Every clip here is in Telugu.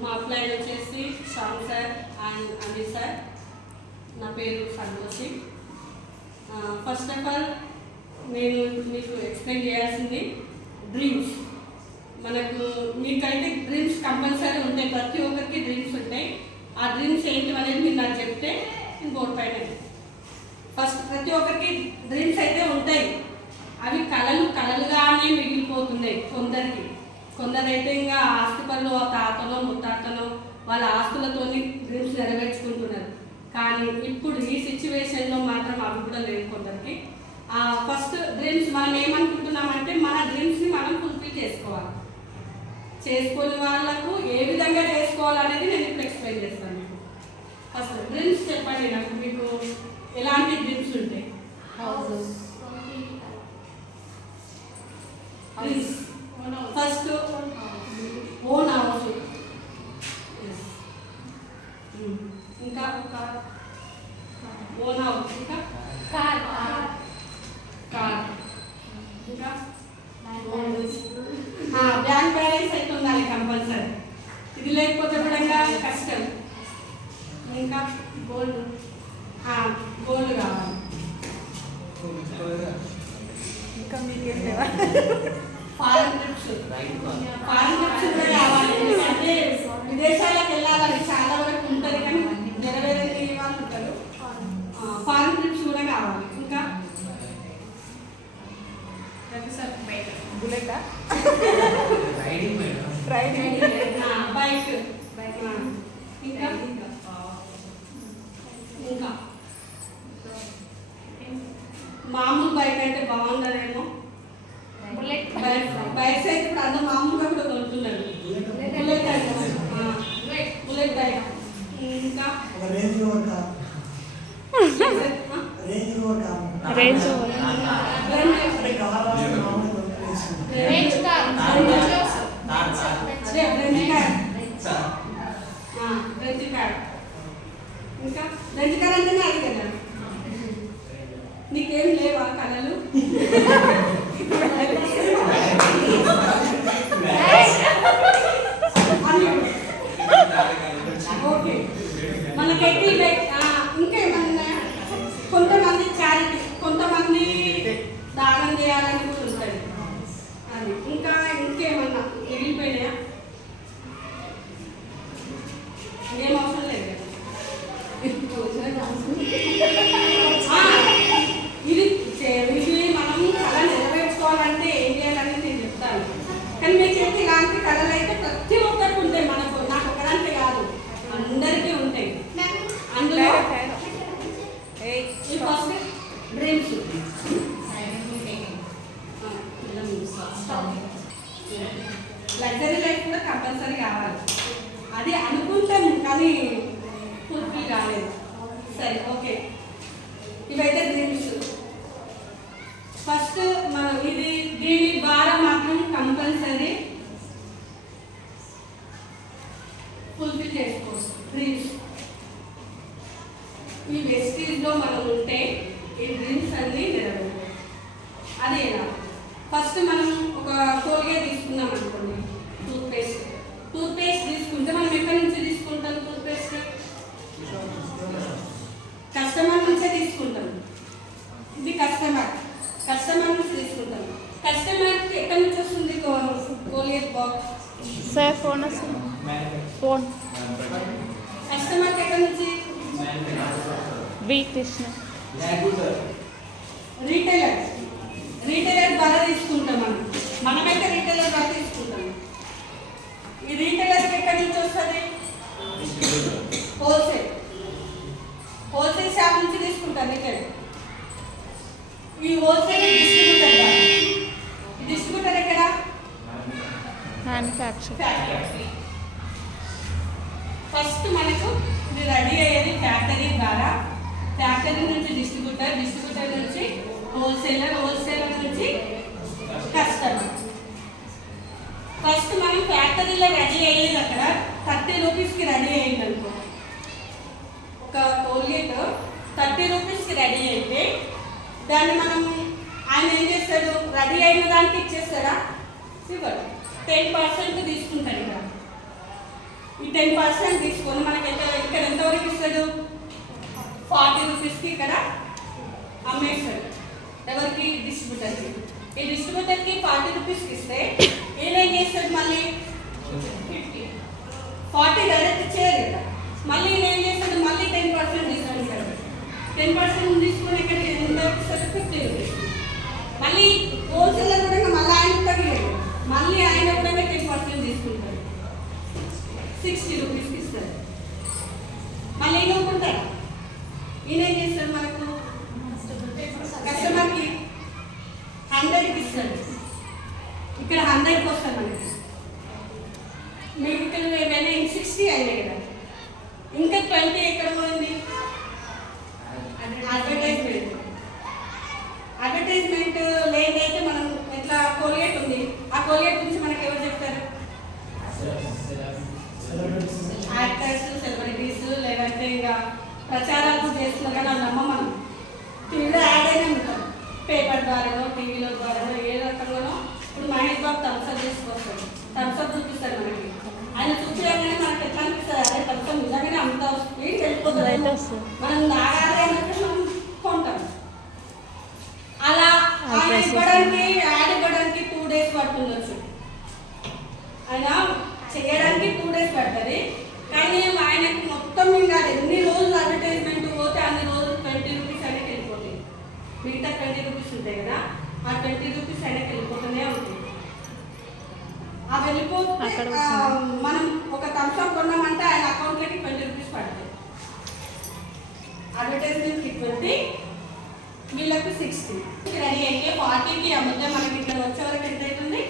మా అప్లైన్ వచ్చేసి Shyam sir and Anil sir. నా పేరు సంతోషి. ఫస్ట్ ఆఫ్ ఆల్ నేను మీకు ఎక్స్ప్లెయిన్ చేయాల్సింది డ్రీమ్స్. మీకైతే డ్రీమ్స్ కంపల్సరీ ఉంటాయి, ప్రతి ఒక్కరికి డ్రీమ్స్ ఉంటాయి. ఆ డ్రీమ్స్ ఏంటి అనేది మీరు నాకు చెప్తే నేను బోర్డు పైన. ఫస్ట్ ప్రతి ఒక్కరికి డ్రీమ్స్ అయితే ఉంటాయి, అవి కలలుగానే మిగిలిపోతున్నాయి. కొందరైతే ఇంకా ఆస్తిపరులు తాతనో ముత్తాతనో వాళ్ళ ఆస్తులతోని డ్రీమ్స్ నెరవేర్చుకుంటున్నారు. కానీ ఇప్పుడు ఈ సిచ్యువేషన్లో మాత్రం అవి కూడా లేవు కొందరికి. ఫస్ట్ డ్రీమ్స్ మనం ఏమనుకుంటున్నామంటే మన డ్రీమ్స్ని మనం ఫుల్ఫిల్ చేసుకోవాలి. చేసుకునే వాళ్ళకు ఏ విధంగా చేసుకోవాలనేది నేను ఇప్పుడు ఎక్స్ప్లెయిన్ చేస్తాను మీకు. ఫస్ట్ డ్రీమ్స్ చెప్పండి నాకు, మీకు ఎలాంటి డ్రీమ్స్ ఉంటాయి? ఫస్ట్ ఓన్ హౌస్, ఇంకా ఓన్ హౌస్, ఇంకా కార్, ఇంకా బ్యాంక్ బ్యాలెన్స్ అయితే ఉండాలి కంపల్సరీ. ఇది లేకపోతే కూడా కష్టం. ఇంకా గోల్డ్ కావాలి. ఇంకా మీకేం లేవా? ఫారెన్ ట్రిప్స్ కూడా కావాలి. ఎందుకంటే విదేశాలకు వెళ్ళాలని చాలా వరకు ఉంటుంది, కానీ నెరవేరని వాళ్ళు ఉంటారు. ఫారెన్ ట్రిప్స్ కూడా కావాలి. ఇంకా బుల్లెట్, బైక్, ఇంకా ఇంకా మామూలు బైక్ అంటే బాగుండదేమో. బైక్స్ అయితే ఇప్పుడు అందరూ మామూలుగా కూడా కొంటున్నారు. బుల్లెట్ బైక్, ఇంకా ఇంకా రెండు కార్ అంటేనే అది కదా. నీకేం లేవా కళలు? ఓకే, మనకైతే ఇంకేమన్నా కొంతమంది చారిటీ, కొంతమంది దానం చేయాలని కూడా ఉంటుంది. అది ఇంకా ఇంకేమన్నా మిగిలిపోయినాయా? ఏం అవసరం లేదు కదా. ఇది మనం కళ నెరవేర్చుకోవాలంటే ఏం చేయాలని నేను చెప్తాను. కానీ మీకు చెప్పి ఇలాంటి కళలు అయితే ప్రతి ఒక్కరికి ఉంటాయి. నాకు ఒకదానికి కాదు, అందరికీ ఉంటాయి. అందులో ఫస్ట్ డ్రీమ్స్. లగ్జరీ లైఫ్ కూడా కంపల్సరీ కావాలి. అది అనుకుంటాం కానీ ఫుల్ఫిల్ కాలేదు. సరే, ఓకే, ఇవైతే డ్రీమ్స్. ఫస్ట్ మనం దీని ద్వారా మాత్రం కంపల్సరీ ఫుల్ఫిల్ చేసుకోవచ్చు డ్రీమ్స్. ఈ వెస్టీజ్లో మనం ఉంటే ఈ డ్రీమ్స్ అన్నీ నెరవేరుతాయి. అది ఎలా? ఫస్ట్ మనం ఒక కోల్గేట్ తీసుకుందాం అనుకోండి, టూత్పేస్ట్ తీసుకుంటే మనం ఎక్కడి నుంచి తీసుకుంటాం? టూత్పేస్ట్ కస్టమర్ నుంచే తీసుకుంటాం. ఇది కస్టమర్ నుంచి తీసుకుంటాం. కస్టమర్కి ఎక్కడి నుంచి వస్తుంది కోల్గేట్ బాక్స్? సార్ ఫోన్ వస్తుంది. ఫోన్ కస్టమర్కి ఎక్కడి నుంచి? బి కృష్ణ. రీటైలర్ ద్వారా తీసుకుంటాం. మనమైతే రీటైలర్ ద్వారా తీసుకుంటాం. ఈ రీటైలర్కి ఎక్కడి నుంచి వస్తుంది? హోల్సేల్ షాప్ నుంచి తీసుకుంటాం రీటైల్. ఈ హోల్సేల్ డిస్ట్రిబ్యూటర్ ఎక్కడ? ఫ్యాక్టరీ. ఫస్ట్ మనకు ఇది రెడీ అయ్యేది ఫ్యాక్టరీ ద్వారా. ఫ్యాక్టరీ నుంచి డిస్ట్రిబ్యూటర్ నుంచి హోల్సేలర్ నుంచి కస్టమర్. ఫస్ట్ మనం ఫ్యాక్టరీలో రెడీ అయ్యేది అక్కడ 30 రూపీస్కి రెడీ అయ్యింది అనుకో. ఒక కోల్గేట్ 30 రూపీస్కి రెడీ అయితే దాన్ని మనం ఆయన ఏం చేస్తాడు? రెడీ అయిన దానికి ఇచ్చేస్తాడా? ఇవ్వడు, 10% తీసుకుంటాడు. ఇక్కడ 10% తీసుకొని మనకి ఇక్కడ ఎంతవరకు ఇస్తాడు? 40 రూపీస్కి ఇక్కడ అమ్మేస్తాడు. ఎవరికి? డిస్ట్రిబ్యూటర్కి. ఈ డిస్ట్రిబ్యూటర్కి 40 రూపీస్కి ఇస్తే ఏం చేస్తాడు? మళ్ళీ 40 డైరెక్ట్ ఇచ్చేయాలి కదా. మళ్ళీ ఏం చేస్తాడు? మళ్ళీ 10% తీసుకుంటాడు. 10% తీసుకుని ఇక్కడ ఎంత ఇస్తాడు? 50 రూపీస్. మళ్ళీ హోల్సేలర్ కూడా మళ్ళీ ఆయన తగ్గలేదు, మళ్ళీ ఆయన కూడా 10% తీసుకుంటాడు, 60 రూపీస్కి ఇస్తారు. మళ్ళీ ఈయనకుంటారు. ఈయన ఏం చేస్తాడు? మనకు కస్టమర్కి 100కి ఇస్తాడు. ఇక్కడ 100కి వస్తాడు మనకి. మీకు ఇక్కడ 60 అయినాయి కదా, ఇంకా 20 ఎక్కడ పోయింది? అడ్వర్టైజ్మెంట్. అడ్వర్టైజ్మెంట్ లేదైతే మనం ఎట్లా కోల్గేట్ ఉంది, ఆ కోల్గేట్ గురించి మనకి ఎవరు చెప్తారు? యాక్టర్స్, సెలబ్రిటీస్, లేదంటే ఇక ప్రచారాలు చేస్తున్నారు కానీ అది నమ్మమనం. టీవీలో యాడ్ అయినా ఉంటాం, పేపర్ ద్వారానో టీవీలో ద్వారానో ఏ రకంగానో. ఇప్పుడు మహేష్ బాబు థమ్స్అప్ తీసుకొస్తాడు, థమ్స్అప్ చూపిస్తాడు మనకి. ఆయన చూపించగానే మనకి ఎట్లా అనిపిస్తుంది? అదే థమ్స్అప్ నిజంగానే అంత స్పీడ్ వెళ్ళిపోతుంది, మనం తాగాలి అన్నట్టు మనం కొంటాం. అలా ఆయన ఇవ్వడానికి, యాడ్ ఇవ్వడానికి 2 days పడుతుండొచ్చు, ఆయన చేయడానికి 2 days పడుతుంది. కానీ ఆయనకు మొత్తం ఇంకా ఎన్ని రోజులు అడ్వర్టైజ్మెంట్ పోతే అన్ని రోజులు 20 రూపీస్ ఆయనకి వెళ్ళిపోతాయి. మిగతా 20 రూపీస్ ఉంటాయి కదా, ఆ 20 రూపీస్ ఆయనకి వెళ్ళిపోతూనే ఉంటుంది. ఆ వెళ్ళిపోతే మనం ఒక థమ్స్అప్ కొన్నామంటే ఆయన అకౌంట్లోకి 20 రూపీస్ పడతాయి. అడ్వర్టైజ్మెంట్కి 20, వీళ్ళకు 60. రెడీ అయితే 40కి అమ్మితే మనకి ఇక్కడ వచ్చే వరకు ఎంత అవుతుంది?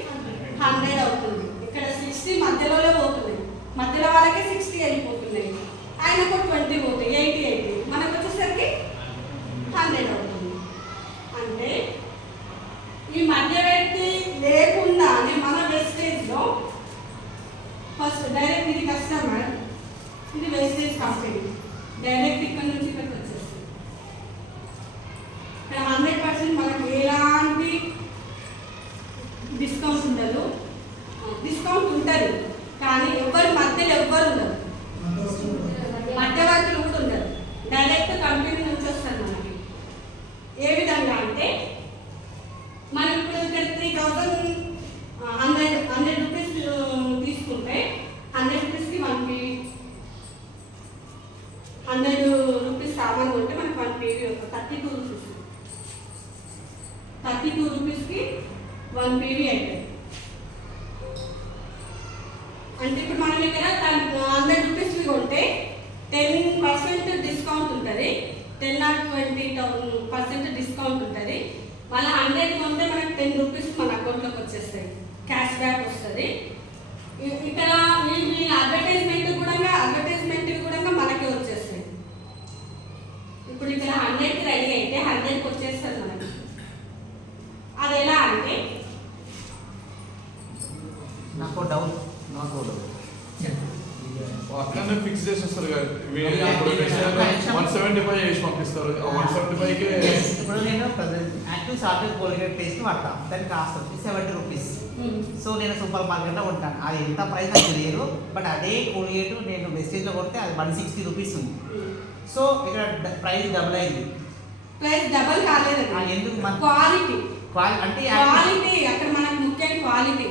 100 అవుతుంది. ఇక్కడ 60 మధ్యలోనే పోతుంది, మధ్యలో వాళ్ళకి 60 వెళ్ళిపోతున్నాయి, ఆయనకు 20 పోతాయి, 80. మనకు వచ్చేసరికి 100 అవుతుంది. అంటే ఈ మధ్యవర్తి లేకుండానే మన వేస్టేజ్లో ఫస్ట్ డైరెక్ట్ ఇది కస్టమర్, ఇది వేస్టేజ్ కంపెనీ, డైరెక్ట్ ఇక్కడ నుంచి ఇక్కడికి వచ్చేస్తుంది. ఇక్కడ 100% మనకు ఎలాంటి డిస్కౌంట్ ఉండదు. డిస్కౌంట్ ఉంటుంది కానీ ఎవరి మధ్యలో ఎవ్వరు ఉండదు, మధ్యవర్తులు కూడా ఉండదు. డైరెక్ట్ కంపెనీ నుంచి వస్తారు మనకి. ఏ విధంగా అంటే మనం ఇప్పుడు ఇక్కడ 3,100 రూపీస్ తీసుకుంటే 100 రూపీస్కి మనకి 100 రూపీస్ సామాన్ కొంటే మనకి 1 PV 32 రూపీస్. 32 రూపీస్కి 1 PV అవుతుంది. అంటే ఇప్పుడు మనం ఇక్కడ 100 రూపీస్కి కొంటే 10% డిస్కౌంట్ ఉంటుంది, 10 or 20% డిస్కౌంట్ ఉంటుంది. మళ్ళీ 100 కొంటే మనకి 10 రూపీస్ మన అకౌంట్లోకి వచ్చేస్తాయి, క్యాష్ బ్యాక్ వస్తుంది. ఇక్కడ వీళ్ళ అడ్వర్టైజ్మెంట్ కూడా మనకే వచ్చేస్తాయి. ఇప్పుడు ఇక్కడ 100కి రెడీ అయితే 100కి వచ్చేస్తుంది మనకి. అది ఎలా అంటే నాకు డౌట్ అట్లనే ఫిక్స్ చేసేస్తారు కదా, 175 వేసి పంపిస్తారు. 175కి ఇప్పుడు నేను యాక్టివ్ సాఫ్ట్వేర్ కోల్గేట్ పేస్ట్ వాడతాను, దాని కాస్ట్ వచ్చి 70 రూపీస్. సో నేను సూపర్ మార్కెట్లో కొంటాను, అది ఎంత ప్రైస్ నాకు తెలియదు. బట్ అదే కోల్గేట్ నేను వెస్టేజ్లో కొడితే అది 160 రూపీస్ ఉంది. సో ఇక్కడ ప్రైస్ డబుల్ అయింది. ప్రైస్ డబుల్ కాలేదు, ఎందుకు? క్వాలిటీ అంటే క్వాలిటీ అక్కడ మనకు ముఖ్యం క్వాలిటీ.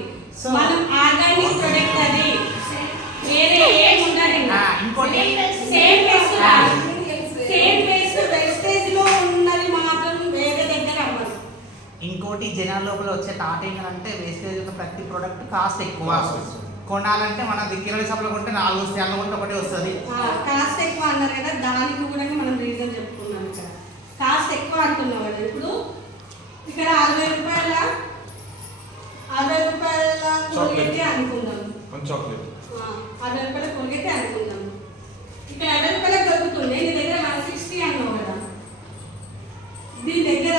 మనం ఆర్గానిక్ ప్రొడక్ట్ అది వేరే ఏం ఉండదు. ఇంకోటి సేమ్ పేస్ట్ వెస్టేజ్ లో ఉన్నది మాత్రం వేరే దగ్గర అవ్వదు. ఇంకోటి జనాల లోపల వచ్చే థాట్ ఏంటంటే వేస్టేజ్ ఉన్న ప్రతి ప్రోడక్ట్ కాస్ట్ ఎక్కువ కొనాలంటే మన కిరాణా షాప్లో కొంటే 4 వస్తాయి, అన్న కొంటే ఒకటే వస్తుంది. కాస్ట్ ఎక్కువ అన్నారు కదా, దానికి కూడా మనం రీజన్ చెప్పుకున్నాం. ఇక్కడ కాస్ట్ ఎక్కువ అంటున్నాం కదా. ఇప్పుడు ఇక్కడ 60 రూపాయల కొలిగేటే అనుకుందాం, చాక్లెట్ 60 రూపాయల కొలిగేటే అనుకుందాం. ఇక్కడ 60 రూపాయలకు దొరుకుతుంది, నీ దగ్గర 160 అన్నావు కదా. దీని దగ్గర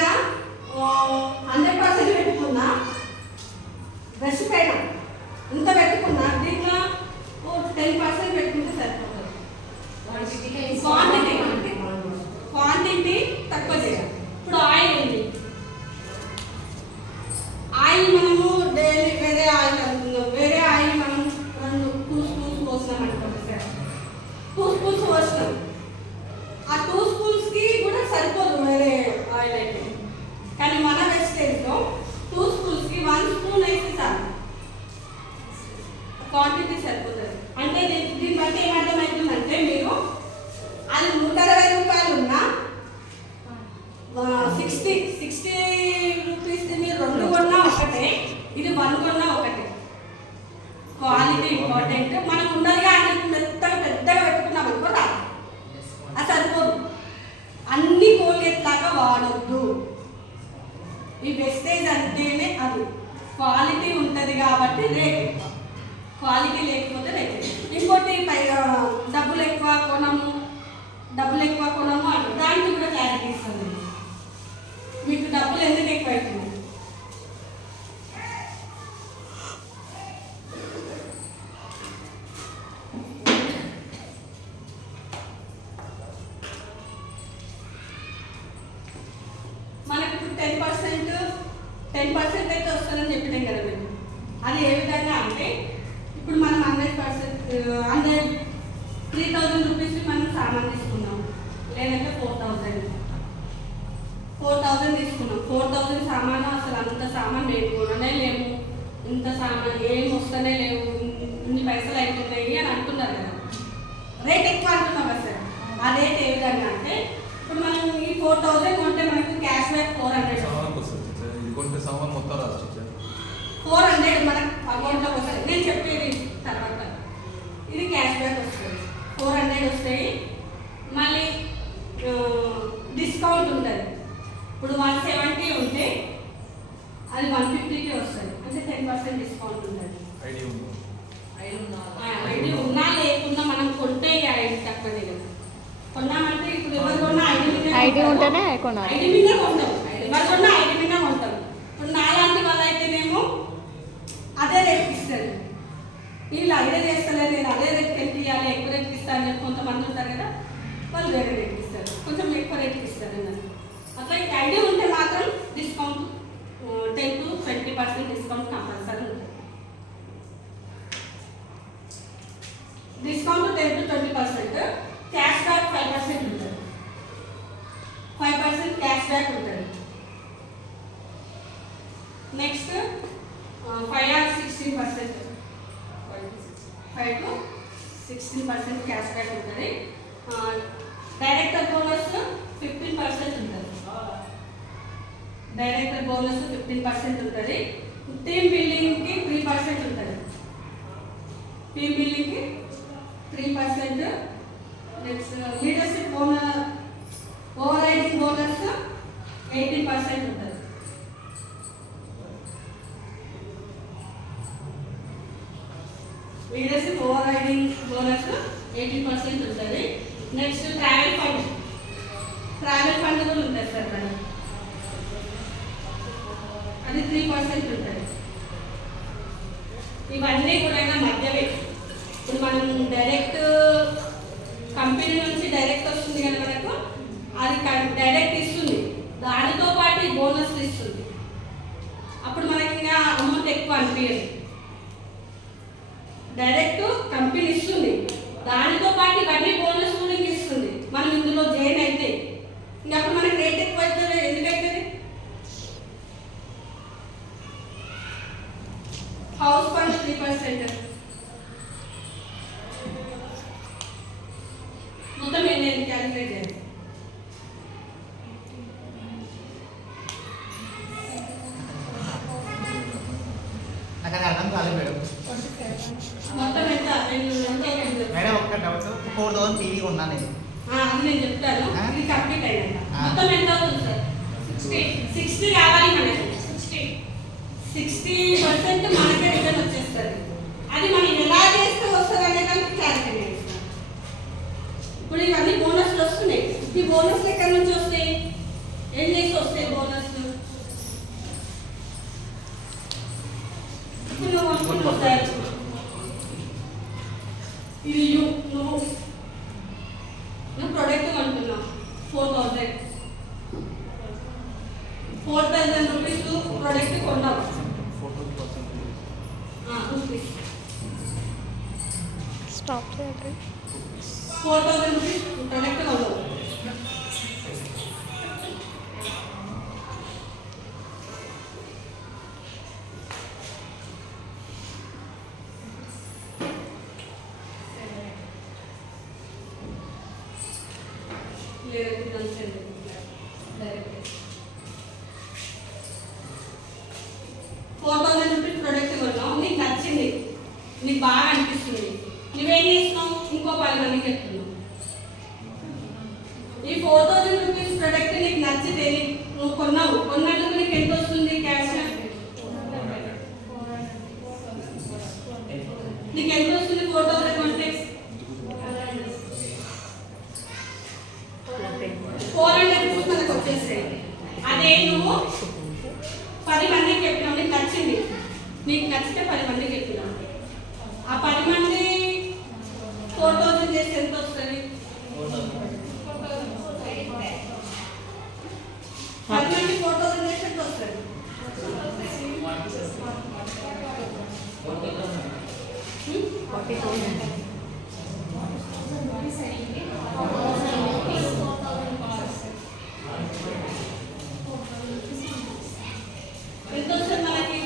100% పెట్టుకున్నా, బ్రష్ పైన ఇంత పెట్టుకున్నా, దీంట్లో 10% పెట్టుకుంటే సరిపోతుంది. క్వాంటిటీ తక్కువ చేయాలి. ఇప్పుడు ఆయిల్ ఉంది, ఆయిల్ మనము డైలీ వేరే ఆయిల్ అనుకుందాం, వేరే ఆయిల్ మనం 2 స్పూన్స్ పోసినాం అనుకోండి. క్వాంటిటీ సరిపోతుంది. అంటే దీన్ని బట్టి ఏమర్థమవుతుందంటే మీరు అది 160 రూపాయలు ఉన్నా 60 రూపీస్ మీరు 2 కొన్నా ఒకటే, ఇది 1 కొన్నా ఒకటే. Quality important. మనం ఉన్నదిగా అంటే మెత్తగా పెద్దగా పెట్టుకున్నాం అనుకో రాదు, అది సరిపోదు. అన్ని కోల్గేట్ లాగా వాడొద్దు. ఈ వెస్టేజ్ అంటేనే అది క్వాలిటీ ఉంటుంది కాబట్టి రేట్ ఎక్కువ, క్వాలిటీ లేకపోతే రేట్. ఇంకోటి డబ్బులు ఎక్కువ కొనము అంటే దానికి కూడా క్లారిటీ ఇస్తుంది. మీకు డబ్బులు ఎందుకు ఎక్కువ అవుతుంది? మనకి ఇప్పుడు 10% అయితే వస్తుందని చెప్పినాం కదా మేము. అది ఏ విధంగా అంటే ఇప్పుడు మనం 100 3,000 రూపీస్ మనం సామాన్ తీసుకున్నాం, లేదంటే 4,000 తీసుకున్నాం. 4,000 సామాను అసలు అంత సామాన్ రేటు కొననే లేము, ఇంత సామాన్ ఏం వస్తూనే లేవు, ఇన్ని పైసలు అవుతున్నాయి అని అంటున్నారు కదా. రేట్ ఎక్కువ అంటున్నాం అసలు. ఆ రేట్ ఏ విధంగా అంటే ఇప్పుడు మనం ఈ 4,000 కొంటే మనకు క్యాష్ బ్యాక్ 400 సామాన్ మొత్తం రాసి 400 మనకు అకౌంట్లోకి వస్తుంది. నేను చెప్పేది తర్వాత ఇది క్యాష్ బ్యాక్ వస్తుంది. 400 వస్తాయి. మళ్ళీ డిస్కౌంట్ ఉంటుంది. ఇప్పుడు 170 ఉంటే అది 150కి వస్తుంది, అంటే 10% డిస్కౌంట్ ఉంటుంది. ఐడి ఉన్నా లేకున్నా మనం కొంటే ఐడి తక్కువదే కదా. కొన్నామంటే ఇప్పుడు ఎవరు కొన్నా ఐడి ఉంటేనే కొనాలి. ఐడి మీద కొంటాం, ఎవరు కొన్నా ఐడి మీద కొంటాం. ఇప్పుడు నాలాంటి వాళ్ళు అయితేనేమో అదే రేట్ ఇస్తారు. వీళ్ళు అదే చేస్తలేదు, నేను అదే రేట్కి ఎంత ఇవ్వాలి, ఎక్కువ రేట్కి ఇస్తాను అని కొంతమంది ఉంటారు కదా, వాళ్ళు వేరే రేట్కి ఇస్తారు, కొంచెం ఎక్కువ రేట్కి ఇస్తారు అన్నది. అట్లా ఐడి ఉంటే మాత్రం డిస్కౌంట్ 10 to 20% డిస్కౌంట్ కంపల్సరీ ఉంటుంది. డిస్కౌంట్ 10 to 20%, క్యాష్ బ్యాక్ 5% ఉంటుంది. 5% క్యాష్ బ్యాక్ ఉంటుంది. Next 5 or 16%, 5 to 16% cash back ఉంటుంది. డైరెక్టర్ బోనస్ 15% ఉంటుంది. డైరెక్టర్ బోనస్ 15% ఉంటుంది. టీమ్ బిల్డింగ్కి 3% ఉంటుంది. టీమ్ బిల్డింగ్కి 3%. Next leadership bonus, overriding bonus 18% ఉంటుంది. లీడర్షిప్ ఓవర్ రైడింగ్ బోనస్ 18% ఉంటుంది. నెక్స్ట్ ట్రావెల్ ఫండ్ కూడా ఉంటుంది సార్ మనకి, అది 3% ఉంటుంది. ఇవన్నీ కూడా మధ్యవే. ఇప్పుడు మనం డైరెక్ట్ కంపెనీ నుంచి డైరెక్ట్ వస్తుంది కదా మనకు, అది డైరెక్ట్ ఇస్తుంది, దానితో పాటు బోనస్ ఇస్తుంది. అప్పుడు మనకి ఇంకా అమౌంట్ ఎక్కువ అనిపించదు. డైరెక్ట్ కంపెనీ ఇస్తుంది, దానితో పాటు ఇవన్నీ బోనస్ కూడా ఇస్తుంది. మనం ఇందులో జాయిన్ అయితే ఇంకా అప్పుడు మనకి రేట్ ఎక్కువ అవుతుంది. ఎందుకైతుంది? House fund 3%. మొత్తం నేను క్యాలిక్యులేట్ చేయాలి. నాకు అది అర్థం కాలేదు మేడం. మొత్తం ఎంత మేడం ఒక్క డౌట్, 4,000 టీవీ కొన్నాను నేను. అది నేను చెప్తాను. ఇది కంప్లీట్ అయ్యాక మొత్తం ఎంత అవుతుంది సార్? 60 కావాలి మనకి. 60% మనకే రిటర్న్ వచ్చేస్తుంది. అది మనం ఎలా చేస్తే వస్తుంది అనే దానికి క్లారిటీ ఇస్తాం. ఇప్పుడు ఇవన్నీ బోనస్లు వస్తున్నాయి. ఈ బోనస్లు ఎక్కడి నుంచి వస్తాయి? ఏం చేసి వస్తాయి బోనస్లు? ఇప్పుడు నువ్వు అనుకుంటున్నావు సార్, ఇది నువ్వు ప్రొడక్ట్ కొంటున్నావు 4,000 రూపీస్ ప్రొడక్ట్ కొన్నావు. స్టాప్ చేయండి. 4,000 రూపీస్ ప్రొడక్ట్ కొన్నావు. లేదంటే ఇదంతా డైరెక్ట్ 4000 రూపీస్ ప్రొడక్ట్ కొన్నావు, నీకు నచ్చింది, నీకు బాగా అనిపిస్తుంది, నువ్వేం చేస్తున్నావు, ఇంకో 10 మందికి చెప్తున్నావు. ఈ 4000 రూపీస్ ప్రొడక్ట్ నీకు నచ్చితే నువ్వు కొన్నావు, కొన్నందుకు నీకు ఎంత వస్తుంది క్యాష్? నీకు ఎంత వస్తుంది 4000 కొంటే? 400 రూపీస్ మనకు వచ్చేస్తాయి. అదే నువ్వు 10 మందికి చెప్పినావు, నీకు నచ్చింది, నీకు నచ్చితే 10 మందికి చెప్పినావు, ఆ 10 మంది 4000 చేస్తే ఎంత వస్తుంది? 10 మంది 4000 చేస్తే ఎంత వస్తుంది? ఎంత వస్తుంది మనకి?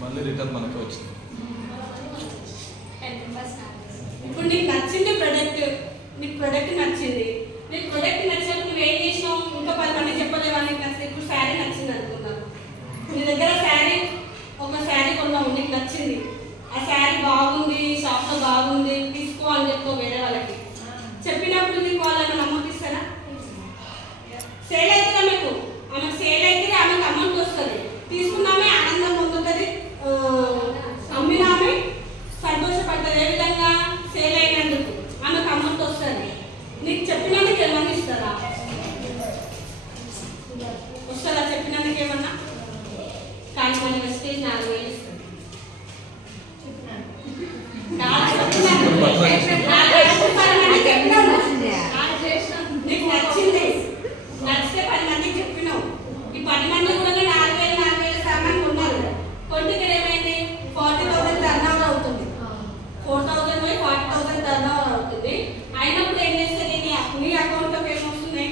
మళ్ళీ రిటర్న్ మనకి వచ్చింది. ఇప్పుడు నీకు నచ్చింది ప్రొడక్ట్, నీకు ప్రొడక్ట్ నచ్చింది, నీకు ప్రొడక్ట్ నచ్చినప్పుడు నువ్వు ఏం చేసినావు, ఇంకా 10 మంది చెప్పలేవా నీకు నచ్చింది. ఇప్పుడు శారీ నచ్చింది అనుకున్నాను, నీ దగ్గర శారీ, ఒక శారీ కొన్నావు, నీకు నచ్చింది, ఆ శారీ బాగుంది, షాప్లో బాగుంది, తీసుకో అని చెప్పుకో వేరే వాళ్ళకి చెప్పినప్పుడు నీకు వాళ్ళని అమౌంట్ ఇస్తారా? సేల్ అయితే ఆమెకు సేల్ అయితే ఆమెకు అమౌంట్ వస్తుంది, తీసుకున్నామే ఆనందం పొందుతుంది, అమ్మినామే సంతోషపడుతుంది. ఏ విధంగా? సేల్ అయినందుకు ఆమెకు అమౌంట్ వస్తుంది. నీకు చెప్పినందుకు ఏమన్నా ఇస్తారా? వస్తుందా చెప్పినందుకు ఏమన్నా? కానీ మన వెస్టేజ్ 4000 ఇస్తుంది. నీకు నచ్చింది, నచ్చితే 10 మందికి చెప్పినావు, ఈ 10 మంది కూడా 4000 సామాన్ కొన్నారు, కొంటే ఏమైంది? 40,000 టర్న్ ఓవర్ అవుతుంది. 4,000 పోయి 40,000 టర్న్ ఓవర్ అవుతుంది. అయినప్పుడు ఏం చేస్తుంది? నీ అకౌంట్లోకి ఏమొస్తుంది?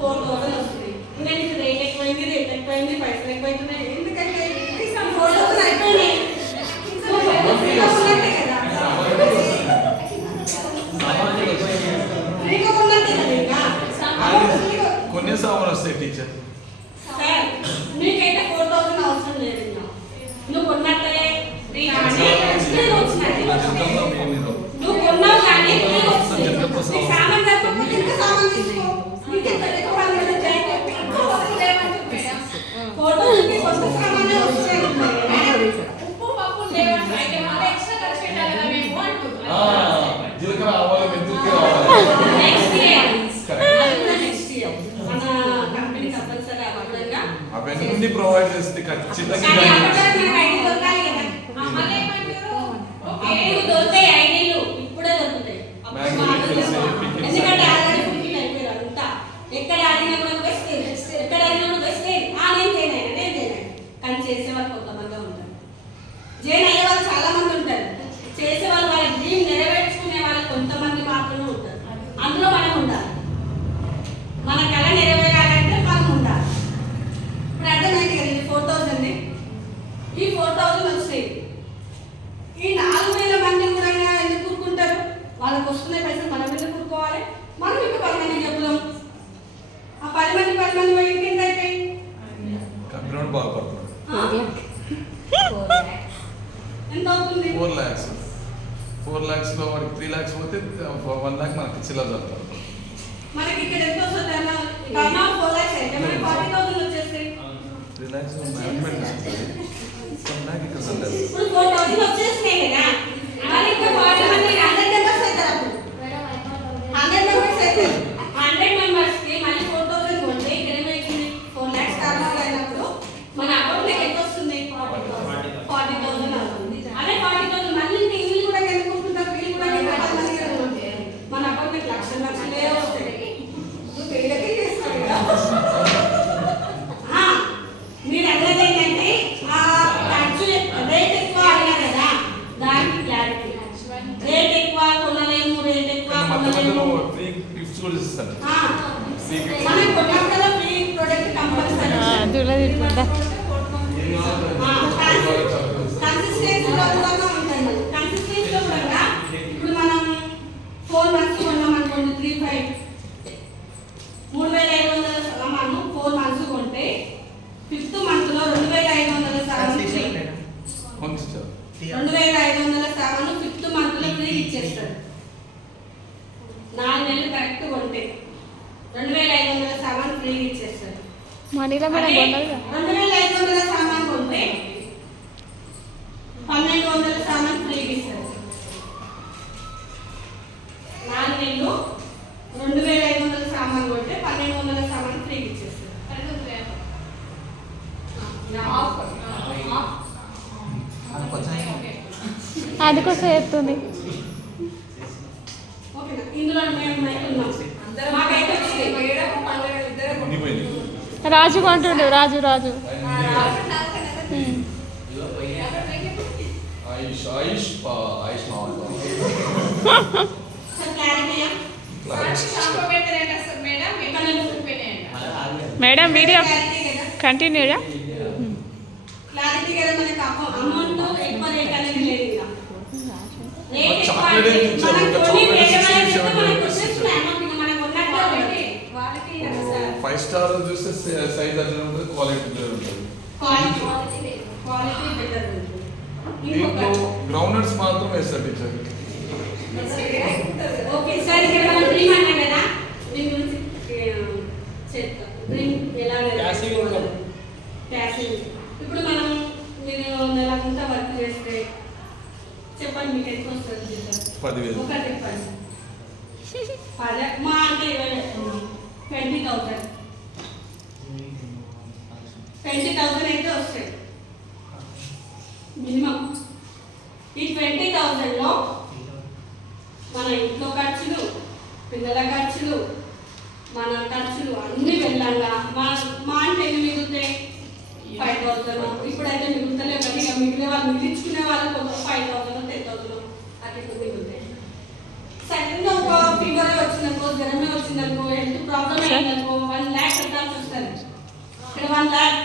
4,000 వస్తుంది. ఇంకా నీకు రేట్ ఎక్కువైంది, పైసలు ఎక్కువైతున్నాయి. ఎందుకంటే 4,000 అయిపోయినాయి కదా, ఫ్రీగా ఉన్నట్టే కదా. ఇంకా కొన్ని సామాన్లు వస్తాయి టీచర్. సార్ నీకైతే 4,000 అవసరం లేదు, నువ్వు కొన్నట్టే నువ్వు కొన్నావు కానీ సామాన్ తప్పకుండా ఇంకా సామాన్ తీసుకో. నీకెంత ఎక్కువ 4,000కి కొత్త సామానే వస్తాయి. ఉప్పు పప్పు లేవంటే ఎక్స్ట్రా ఖర్చు పెట్టాలి కదా మేము అంటున్నాం. జీలకర్ర ఆవాలు మెంతులకి రావాలి. నెక్స్ట్ ఇయర్ మన కంపెనీ కంపల్సరీ అవడంగా అవన్నీ ప్రొవైడ్ చేస్తే ఖచ్చితంగా కానీ అప్పటివరకు మనకు ఐడి దొరకాలి కదా. మళ్ళీ ఏమంటారు? అప్పుడు దొరుకుతాయి ఐడీలు, ఇప్పుడే దొరుకుతాయి. ఎందుకంటే ఆల్రెడీ ఫుల్ఫిల్ అయిపోయారు అంతా. ఎక్కడ ఆడినా కూడా బెస్ట్, ఎక్కడ ఆడినా కూడా బెస్ట్. నేను చేయను కానీ చేసేవాళ్ళు కొంతమంది ఉంటారు, జైన్ అయ్యే వాళ్ళు చాలా మంది ఉంటారు, చేసేవాళ్ళు వాళ్ళ డ్రీమ్ నెరవేర్చుకునే వాళ్ళు కొంతమంది మాత్రమే ఉంటారు. అందులో మనం ఉండాలి, మన కళ నెరవేరాలంటే మనం ఉండాలి. ఇప్పుడు అర్థమైంది కదా, ఇది 4,000. ఈ 4,000 వచ్చినాయి, ఈ 4,000 మంది కూడా ఎందుకు కూరుకుంటారు? వాళ్ళకి వస్తున్నాయి పైసలు, మనం ఎందుకు కూరుకోవాలి? మనం ఇంకా 10 మందికి చెప్తాం, ఆ 10 మంది పోయి ఇంకెంత అయిపోయి కంపెనీ బాగుపడుతున్నాడు. ఎంత అవుతుంది? 4 lakhs. 4 lakhs లో వాడికి 3 lakhs పోతే 1 lakh మనకి చిల్లర చదువుతారు. మనకి ఇక్కడ ఎంత వస్తుంది? టర్న్ ఆఫ్ 4 lakhs అయితే మనకి 40,000 వచ్చేస్తాయి. 3 lakhs మేనేజ్మెంట్ వస్తుంది. 1 lakh ఇక్కడ చల్లదు. ఇప్పుడు 4,000 వచ్చేసినాయి కదా, మరి ఇంకా 40 మంది 100 మెంబర్స్ అవుతారు. అప్పుడు 100 మెంబర్స్ అవుతారు. 100 మెంబర్స్కి మళ్ళీ 4,000 కొంటే ఇక్కడ ఏమైతుంది? 4 lakhs టర్న్ ఓవర్ అయినప్పుడు మన అకౌంట్లోకి ఎంత వస్తుంది? 40,000 అవుతుంది. అదే 40,000 మళ్ళీ వీళ్ళు కూడా కనుక్కుంటారు, వీళ్ళు కూడా మన అకౌంట్లోకి లక్షలే వస్తాయి. నువ్వు పేదకే చేస్తావు కదా. మీరు అన్నది ఏంటంటే ఆ ఖర్చు రేట్ ఎక్కువ అడిగారు కదా, దానికి క్లారిటీ. రేట్ ఎక్కువ కొనలేము, రేట్ ఎక్కువ కొనలేము. ఫ్రీ గిఫ్ట్స్ కూడా ఇస్తారు. మనం కొన్నప్పుడు ఫ్రీ ప్రొడక్ట్ కంపల్సరీ. దూల తిట్టుకుంటా కన్సిస్టెన్సీలో కూడా ఉంటుంది. కన్సిస్టెన్సీలో కూడా ఇప్పుడు మనం పంపించారు 2500 సామాను 5th మంత్లో ఫ్రీ ఇచ్చేస్తారు. 4 నెలలు కరెక్ట్ కొంటే 2500 సామాను ఫ్రీ ఇచ్చేస్తారు. మనీలో మనం కొన్నది 2500 సామాను కొంటే 1200 సామాను ఫ్రీ ఇస్తారు. 4 నెలలు 2500 సామాను కొంటే 1200 సామాను ఫ్రీ ఇచ్చేస్తారు. అది కొంచెం అందుకోసం చెప్తుంది. ఓకేనా? ఇందులో మేము ఉన్నాం. మాకైతే వచ్చింది. ఉండిపోయింది రాజు కొంటుండు రాజు రాజు. ఆయుష్ ఆయుష్ ఆయుష్ సార్ క్లారిటీయా? మేడం వీడియో క్లారిటీ కదా? కంటిన్యూగా. క్లారిటీ కదా? మనకి అమౌంట్ ఎక్కువ రేట్ అనేది లేదు ఇంకా. రేట్ ఎక్కువ చాక్లెట్ అంటే ఏం ఇచ్చారు? మనం ఇంకా కొని చాక్లెట్ వేరే వాళ్ళకి 60, చెప్తే 70 మనకు వచ్చేస్తుంది అమౌంట్ ఇంకా మనకు ఉన్నట్టే ఉంటుంది. 5 స్టార్ చూస్తే సైజ్ అట్లా ఉంటుంది, క్వాలిటీ ఉంటుంది. క్వాలిటీ బెటర్ ఉంటుంది. దీంట్లో గ్రౌండ్ నట్స్ మాత్రం వేస్తారు టీచర్. ఓకే సార్, ఇక్కడ మనం డ్రీమ్ అన్నాం కదా, దీని గురించి చెప్తాం. డ్రీమ్ ఎలా Passive income. ప్యాసివ్. ఇప్పుడు మనం మీరు నెలంతా వర్క్ చేస్తే చెప్పండి మీకు ఎంత వస్తుంది? 10,000. ఒకటి చెప్పండి. మా అంటే 20,000 అయితే వస్తాయి మినిమం. ఈ 20,000లో మన ఇంట్లో ఖర్చులు, పిల్లల ఖర్చులు, మన ఖర్చులు అన్నీ వెళ్ళాలా. మా అంటే ఎన్ని మిగులుతాయి? 5,000. ఇప్పుడైతే మిగులుతలే, కానీ ఇక మిగిలే వాళ్ళు మిగిలించుకునే వాళ్ళు కొంత 5,000 10,000 అట్లా మిగులుతాయి. సడన్గా ఒక ఫీవర్ వచ్చిందనుకో, జ్వరమే వచ్చిందనుకో, హెల్త్ ప్రాబ్లమ్ అయిందనుకో 1 lakh పెట్టాల్సి వస్తుంది. ఇక్కడ 1 lakh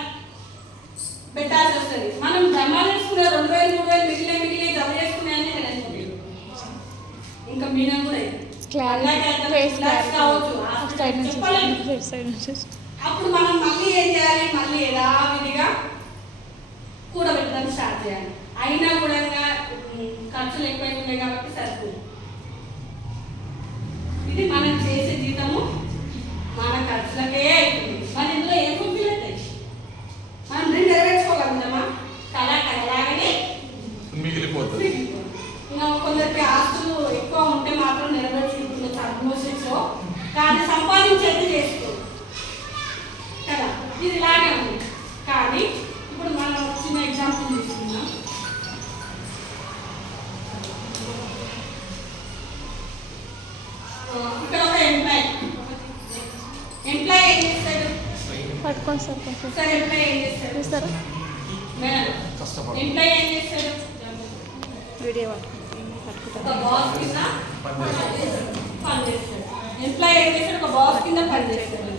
పెట్టాల్సి వస్తుంది. మనం జమా చేసుకునే 2,000 3,000 మిగిలిన జమ చేసుకునే అన్నీ ఇంకా మీద కూడా కావచ్చు. అప్పుడు మనం మళ్ళీ ఏం చేయాలి? మళ్ళీ యథావిధిగా కూడబెట్టడం స్టార్ట్ చేయాలి. అయినా కూడా ఖర్చులు ఎక్కువైపోయినాయి కాబట్టి సరిపోదు. ఇది మనం చేసే జీతము మన ఖర్చులకే అవుతుంది. మన ఇందులో ఏం ఫుల్ఫిల్ అవుతాయి? మనం దీన్ని నెరవేర్చుకోగలుగుతామా? కళలాగానే మిగిలిపోతుంది. ఇంకా కొందరికి ఆస్తులు ఎక్కువ ఉంటే మాత్రం నెరవేర్చుకుంటుంది అడ్మిషన్స్లో, కానీ సంపాదించేది చేసుకో కదా. ఇది ఇలాగే ఉంది. కానీ ఇప్పుడు మనం చిన్న ఎగ్జాంపుల్ తీసుకుందాం. ఇక్కడ ఒక ఎంప్లాయీ ఏం చేస్తాడు? పట్టుకోండి సార్ కొంచెం. సార్ ఎంప్లాయీ ఏం చేస్తాడు? చూస్తారా మేడం, కష్టపడు. ఎంప్లాయీ ఏం చేస్తాడు? వీడియో ఒక పట్టుకుంటారు. బాస్ కింద పనిచేస్తాడు. ఎంప్లాయీ ఏం చేస్తాడు? ఒక బాస్ కింద పనిచేస్తాడు.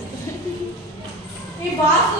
ఈ బాస్